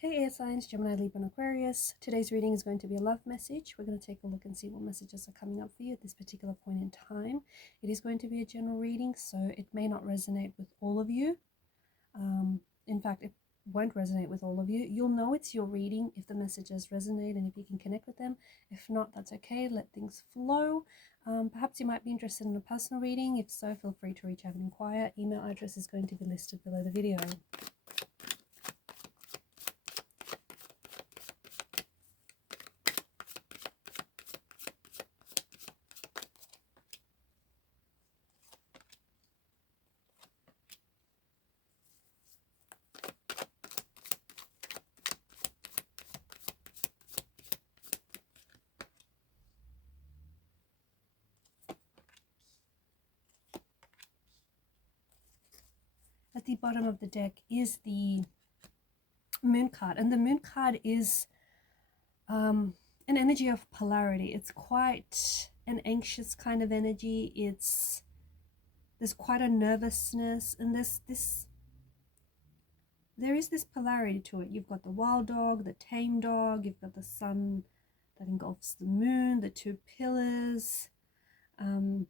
Hey air signs, Gemini, Libra and Aquarius. Today's reading is going to be a love message. We're going to take a look and see what messages are coming up for you at this particular point in time. It is going to be a general reading, so it may not resonate with all of you. In fact, it won't resonate with all of you. You'll know it's your reading if the messages resonate and if you can connect with them. If not, that's okay. Let things flow. Perhaps you might be interested in a personal reading. If so, feel free to reach out and inquire. Email address is going to be listed below the video. At the bottom of the deck is the moon card, and the moon card is an energy of polarity. It's quite an anxious kind of energy. There's quite a nervousness, and there is this polarity to it. You've got the wild dog, the tame dog, you've got the sun that engulfs the moon, the two pillars, the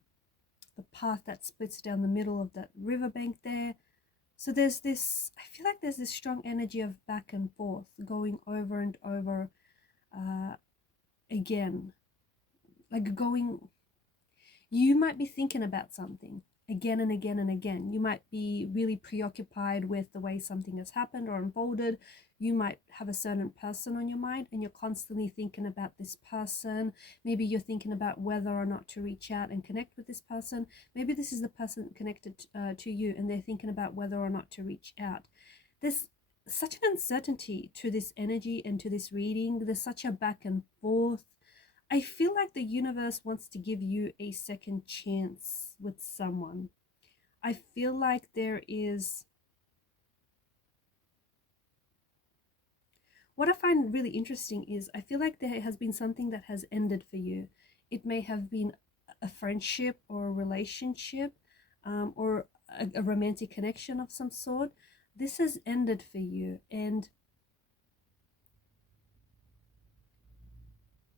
path that splits down the middle of that riverbank there. So there's this, I feel like there's this strong energy of back and forth, going over and over again. Like you might be thinking about something again and again and again. You might be really preoccupied with the way something has happened or unfolded. You might have a certain person on your mind and you're constantly thinking about this person. Maybe you're thinking about whether or not to reach out and connect with this person. Maybe this is the person connected to you and they're thinking about whether or not to reach out. There's such an uncertainty to this energy and to this reading. There's such a back and forth. I feel like the universe wants to give you a second chance with someone. I feel like there is... What I find really interesting is I feel like there has been something that has ended for you. It may have been a friendship or a relationship or a romantic connection of some sort. This has ended for you, and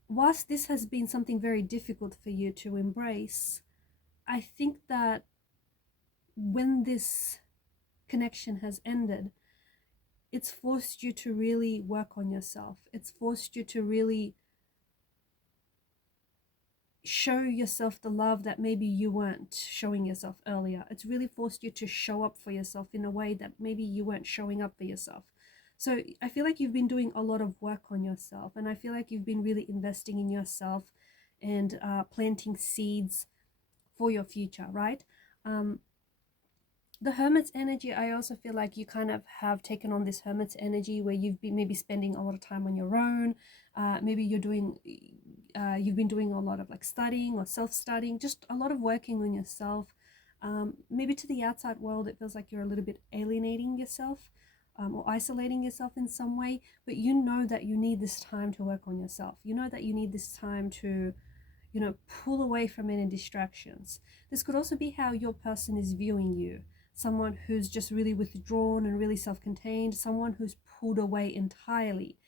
whilst this has been something very difficult for you to embrace, I think that when this connection has ended, it's forced you to really work on yourself. It's forced you to really show yourself the love that maybe you weren't showing yourself earlier. It's really forced you to show up for yourself in a way that maybe you weren't showing up for yourself. So I feel like you've been doing a lot of work on yourself, and I feel like you've been really investing in yourself and planting seeds for your future, right? The Hermit's energy, I also feel like you kind of have taken on this Hermit's energy where you've been maybe spending a lot of time on your own. Maybe you've been doing a lot of like studying or self-studying, just a lot of working on yourself. Maybe to the outside world, it feels like you're a little bit alienating yourself or isolating yourself in some way, but you know that you need this time to work on yourself. You know that you need this time to, pull away from any distractions. This could also be how your person is viewing you. Someone who's just really withdrawn and really self-contained, someone who's pulled away entirely.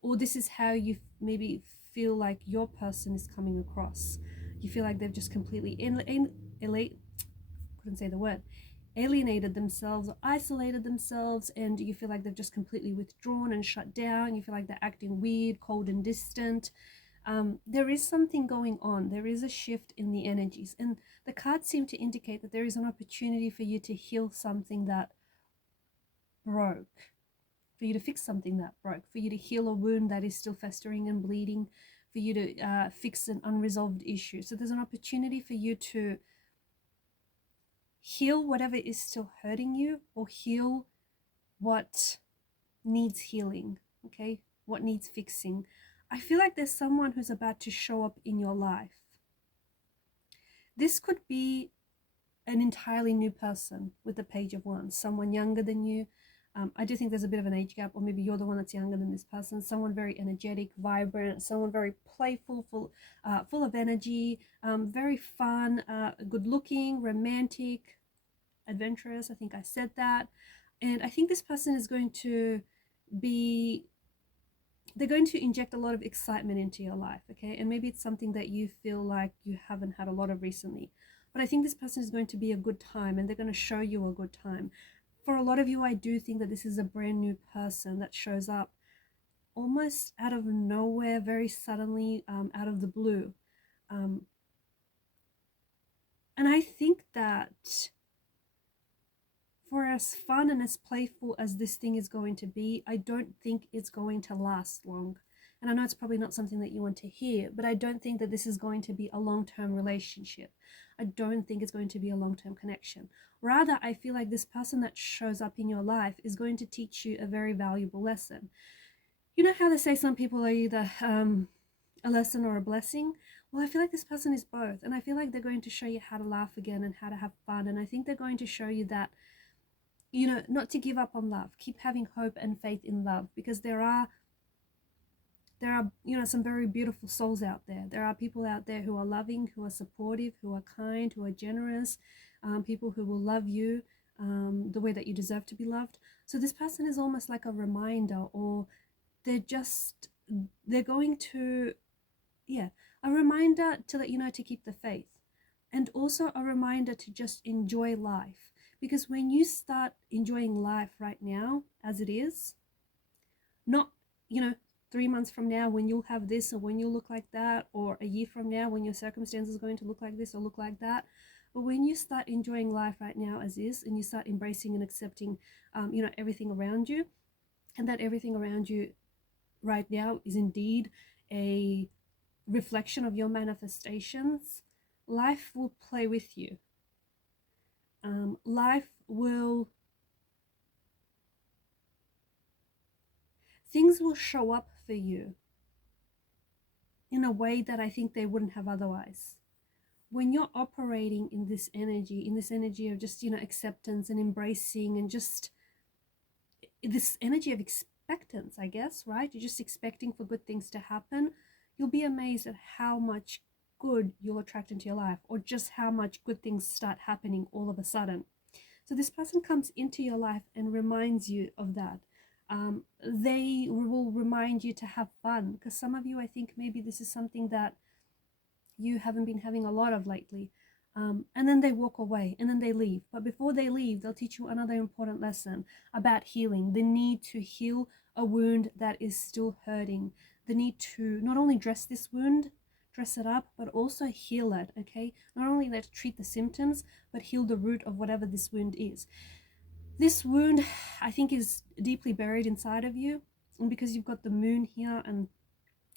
Or this is how you maybe feel like your person is coming across. You feel like they've just completely alienated themselves or isolated themselves, and you feel like they've just completely withdrawn and shut down. You feel like they're acting weird, cold and distant. There is something going on. There is a shift in the energies, and the cards seem to indicate that there is an opportunity for you to heal something that broke, for you to fix something that broke, for you to heal a wound that is still festering and bleeding, for you to fix an unresolved issue. So there's an opportunity for you to heal whatever is still hurting you, or heal what needs healing, okay? What needs fixing. I feel like there's someone who's about to show up in your life. This could be an entirely new person with the Page of Wands, someone younger than you. I do think there's a bit of an age gap, or maybe you're the one that's younger than this person. Someone very energetic, vibrant, someone very playful, full of energy, very fun, good looking, romantic, adventurous. I think I said that. And I think this person is going to be, they're going to inject a lot of excitement into your life, okay? And maybe it's something that you feel like you haven't had a lot of recently. But I think this person is going to be a good time, and they're going to show you a good time. For a lot of you, I do think that this is a brand new person that shows up almost out of nowhere, very suddenly, out of the blue. And I think that for as fun and as playful as this thing is going to be, I don't think it's going to last long. And I know it's probably not something that you want to hear, but I don't think that this is going to be a long-term relationship. I don't think it's going to be a long-term connection. Rather, I feel like this person that shows up in your life is going to teach you a very valuable lesson. You know how they say some people are either a lesson or a blessing? Well, I feel like this person is both. And I feel like they're going to show you how to laugh again and how to have fun. And I think they're going to show you that, you know, not to give up on love. Keep having hope and faith in love, because there are, you know, some very beautiful souls out there. There are people out there who are loving, who are supportive, who are kind, who are generous, people who will love you the way that you deserve to be loved. So this person is almost like a reminder, or they're going to, yeah, a reminder to let you know to keep the faith, and also a reminder to just enjoy life. Because when you start enjoying life right now as it is, not, you know, 3 months from now when you'll have this or when you'll look like that, or a year from now when your circumstances are going to look like this or look like that, but when you start enjoying life right now as is, and you start embracing and accepting, you know, everything around you, and that everything around you right now is indeed a reflection of your manifestations, life will play with you. Things will show up for you in a way that I think they wouldn't have otherwise. When you're operating in this energy of just, you know, acceptance and embracing, and just this energy of expectance, I guess, right? You're just expecting for good things to happen. You'll be amazed at how much good you'll attract into your life, or just how much good things start happening all of a sudden. So this person comes into your life and reminds you of that. They will remind you to have fun, because some of you, I think maybe this is something that you haven't been having a lot of lately. And then they walk away, and then they leave. But before they leave, they'll teach you another important lesson about healing, the need to heal a wound that is still hurting, the need to not only dress this wound, dress it up, but also heal it, okay? Not only let treat the symptoms, but heal the root of whatever this wound is. This wound, I think, is deeply buried inside of you. And because you've got the moon here, and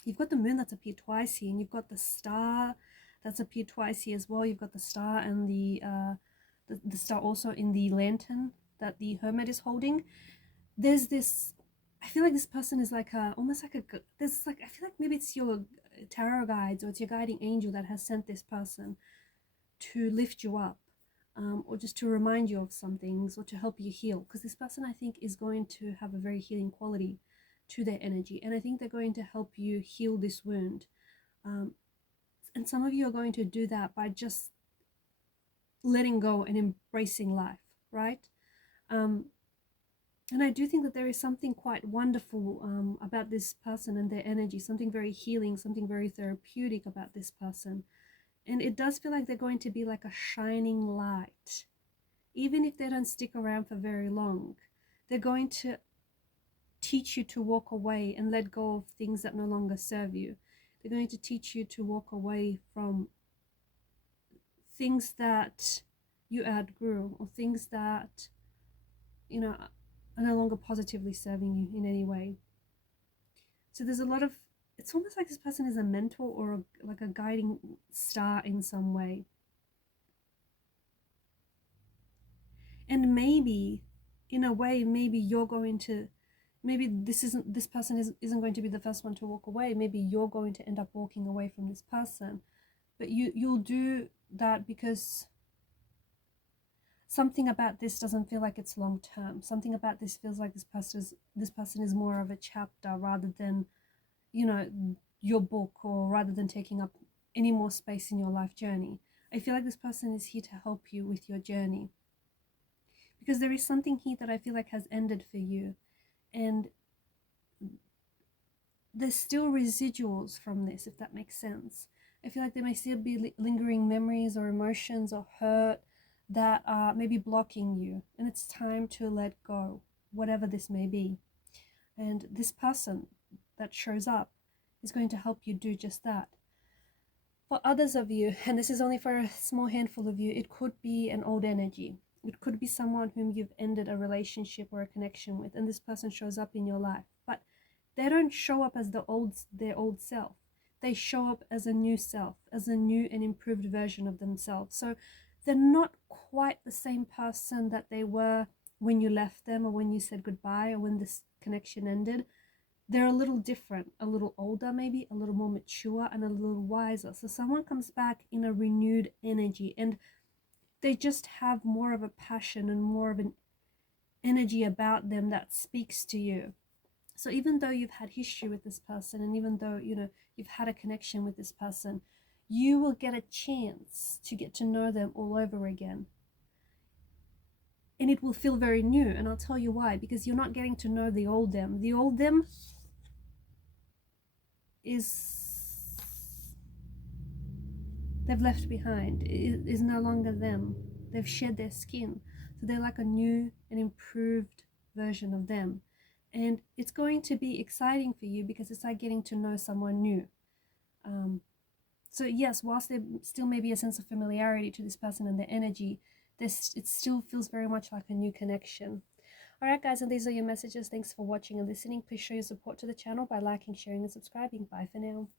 you've got the moon that's appeared twice here, and you've got the star that's appeared twice here as well. You've got the star and the star also in the lantern that the hermit is holding. There's this, I feel like this person is like almost like there's like, I feel like maybe it's your tarot guides, or it's your guiding angel that has sent this person to lift you up, or just to remind you of some things, or to help you heal. Because this person, I think, is going to have a very healing quality to their energy, and I think they're going to help you heal this wound. And some of you are going to do that by just letting go and embracing life, right? And I do think that there is something quite wonderful about this person and their energy, something very healing, something very therapeutic about this person. And it does feel like they're going to be like a shining light. Even if they don't stick around for very long, they're going to teach you to walk away and let go of things that no longer serve you. They're going to teach you to walk away from things that you outgrew, or things that, you know, are no longer positively serving you in any way. So there's a lot of, it's almost like this person is a mentor, or like a guiding star in some way. And maybe, in a way, maybe you're going to, maybe this person isn't going to be the first one to walk away. Maybe you're going to end up walking away from this person. But you'll do that because something about this doesn't feel like it's long term. Something about this feels like this person is more of a chapter, rather than, you know, your book, or rather than taking up any more space in your life journey. I feel like this person is here to help you with your journey, because there is something here that I feel like has ended for you. And there's still residuals from this, if that makes sense. I feel like there may still be lingering memories or emotions or hurt that are maybe blocking you, and it's time to let go, whatever this may be. And this person that shows up is going to help you do just that. For others of you, and this is only for a small handful of you, it could be an old energy. It could be someone whom you've ended a relationship or a connection with, and this person shows up in your life. But they don't show up as their old self. They show up as a new self, as a new and improved version of themselves. So they're not quite the same person that they were when you left them, or when you said goodbye, or when this connection ended. They're a little different, a little older maybe, a little more mature, and a little wiser. So someone comes back in a renewed energy, and they just have more of a passion and more of an energy about them that speaks to you. So even though you've had history with this person, and even though, you know, you've had a connection with this person, you will get a chance to get to know them all over again. And it will feel very new, and I'll tell you why. Because you're not getting to know the old them. The old them they've left behind, is no longer them. They've shed their skin. So they're like a new and improved version of them. And it's going to be exciting for you, because it's like getting to know someone new. So yes, whilst there still may be a sense of familiarity to this person and their energy, it still feels very much like a new connection. Alright guys, and these are your messages. Thanks for watching and listening. Please show your support to the channel by liking, sharing and subscribing. Bye for now.